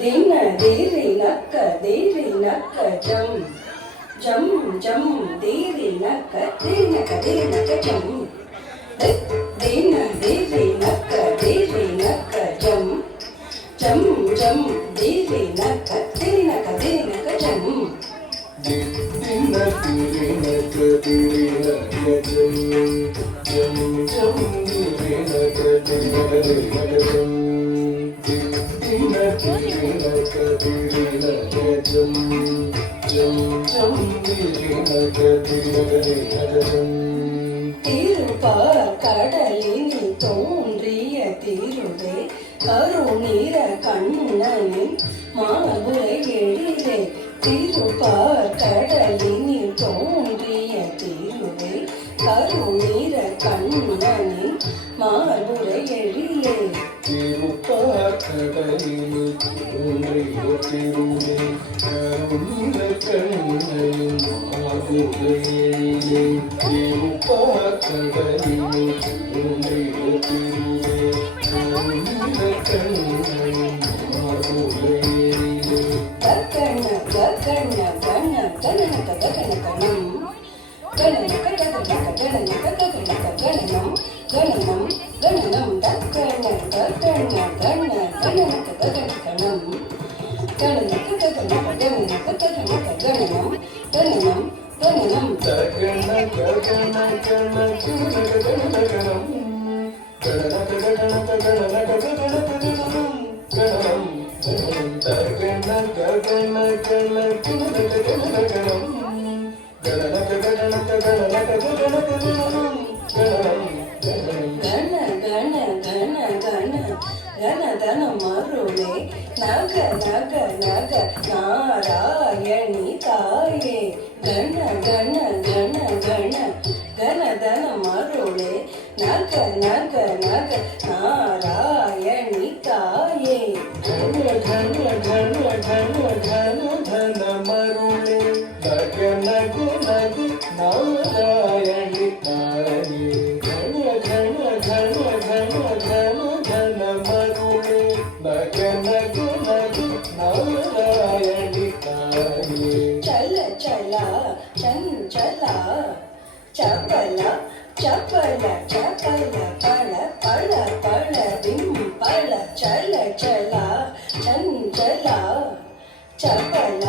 ದಿನ ದೇರಿ ನಕ್ಕ ಜಂ ಜಂ ಜಂ ದೇರಿ ನಕ್ಕ ಜಂ ದಿನ ದೇರಿ ನಕ್ಕ ಜಂ ಜಂ ಜಂ ದೇರಿ ನಕ್ಕ ಜಂ ದಿನ ದೇರಿ ನಕ್ಕ ಜಂ ಜಂ ಜಂ ದೇರಿ ನಕ್ಕ ಜಂ ದಿನ ದೇರಿ ನಕ್ಕ ಜಂ ಜಂ ಜಂ ದೇರಿ ನಕ್ಕ ಜಂ திருப்ப கடலில் தோன்றிய திருவே கருநீர கண்ணனின் மாபுரை எழிலே திருப்ப கடலில் தோன்றிய திருவே கருநீர கண்ணனின் மாபுரை எழிலே திருப்பாக்கடலில் தோன்றிய திருவே கருநீர கண்ணனின் மாபுரை எழிலே திருப்பாக்கடலில் தோன்றிய திருவே கருநீர கண்ணனின் மாபுரை எழிலே கண கண கண கண கண கணம் கணனக கணனக கணனக கணனக கணனம் கணனம் கணனம் கண கண கண கணனக கணனம் கணனக கணனக கணனக கணனக கணனம் கணனம் கணனம் கண கண கண கணனம் ಗಣಧನ ಮರುಳೆ ನಗ ನಗ ನಗ ನಾರಾಯಣಿ ತಾಯೇ ಗಣ ಗಣ ಗಣ ಗಣ ಗಣಧನ ಮರುಳೆ ನಗ ನಗ ನಗ ನಾರಾಯಣಿ ತಾಯೇ ಘನ ಘನ ಘನ ಘನ ಘನ ಘನ ಮರುಳೆ ನಗ ನಗು ನಗು ನಾರಾಯಣಿ ತಾಯೇ ಘನ ಘನ ಘನ ಘನ ಘನ ಘನ ಮರುಳೆ ನಗ ನಗು ನಗು ನಾರಾಯಣಿ ತಾಯೇ ಚಲ ಚಲ ಚಂಚಲ ಚಪಲ ಚಪಲ ಚಪಲ ಪಳ ಪಳ ಪಳ ದಿಂಪಳ ಚಲ ಚಲ ಚಂಚಲ ಚಪಲ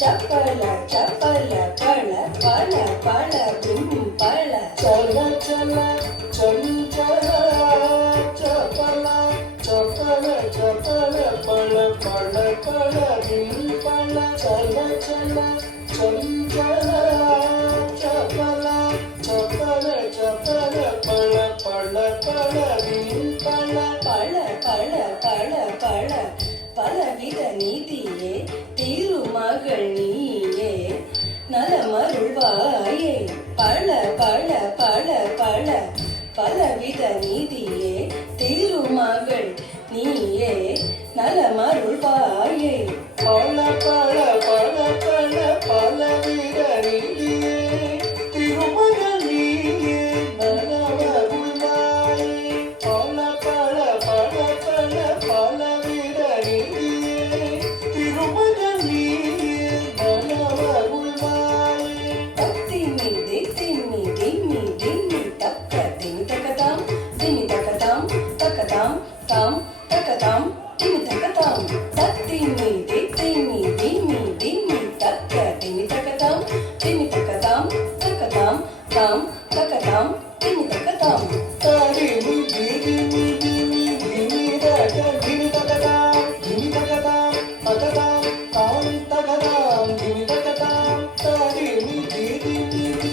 ಚಪಲ ಚಪಲ ಪಳ ಪಳ ಪಳ ದಿಂಪಳ ಚಲ ಚಲ ಚಂಚಲ ಚಪಲ ಚಪಲ ಚಪಲ ಪಳ ಪಳ ಪಳ ದಿಂಪಳ ಚಲ ಚಲ ಚಂಚಲ ಚಪಲ ಚಪಲ ಚಪಲ ಪಳ ಪಳ ಪಳ ದಿಂಪಳ பழ பழ பழ பழ பலவித நீதியே திருமகள் நீயே நலமருள்வாயே பழ பழ பழ பழ பலவித நீதியே திருமகள் நீயே நலமருள்வாயே பல பல பல பல பலவித நீதியே திருமகள் நீயே நலமருள்வாயே பல பல பல பல பலவித நீதியே திருமகள் நீயே நலமருள்வாயே தத்திமி திம்மி திம்மி திம்மி தக்க திமி தக்கதாம் திமி தக்கதாம் தக்கதாம் தாம் தக்கதாம் திமி தக்கதாம் தத்திமி திம்மி திம்மி திம்மி தக்க திமி தக்கதாம் தக்கதாம் தாம் தக்கதாம் திமி தக்கதாம் தாரிமி திமி திமி திமி தக திமி தக்கதாம் திமி தக்கதாம் தக்கதாம் தாம் தக்கதாம் திமி தக்கதாம் தாரிமி திமி திமி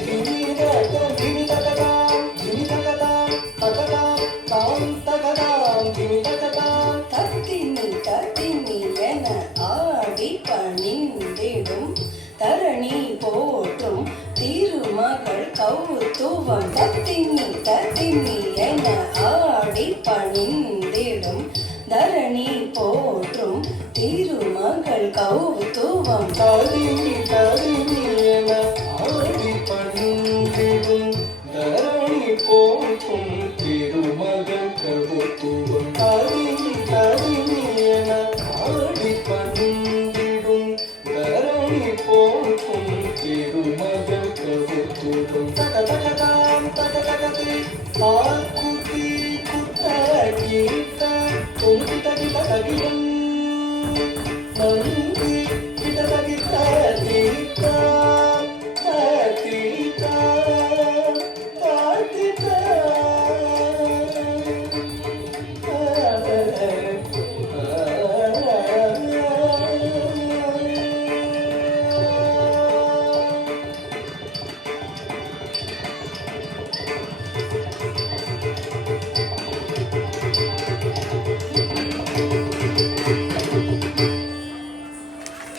திமி தக திமி தக்கதாம் திமி தக்கதாம் தக்கதாம் தாம் தக்கதாம் திமி தக்கதாம் தத்திமி என ஆடி பணிந்திடும் தரணி போற்றும் திருமகள் கௌத்துவம் தத்திமி என ஆடி பணிந்திடும் தரணி போற்றும் திருமகள் கௌத்துவம் தாரிமி என ஆடி பணிந்திடும் தரணி போற்றும் திருமகள் கவுத்துவம் தாரிமி என ஆடி தகிடம் நந்தி கிட்ட தகித்த தீர்த்தா